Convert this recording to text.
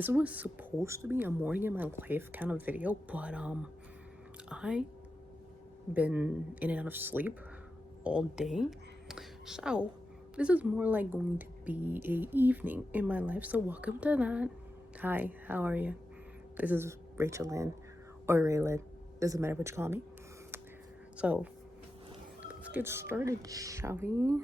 This was supposed to be a morning in my life kind of video, but I been in and out of sleep all day, so this is more like going to be a evening in my life. So welcome to that. Hi, how are you? This is Rachel Lynn or Raylan, doesn't matter what you call me. So let's get started, shall we?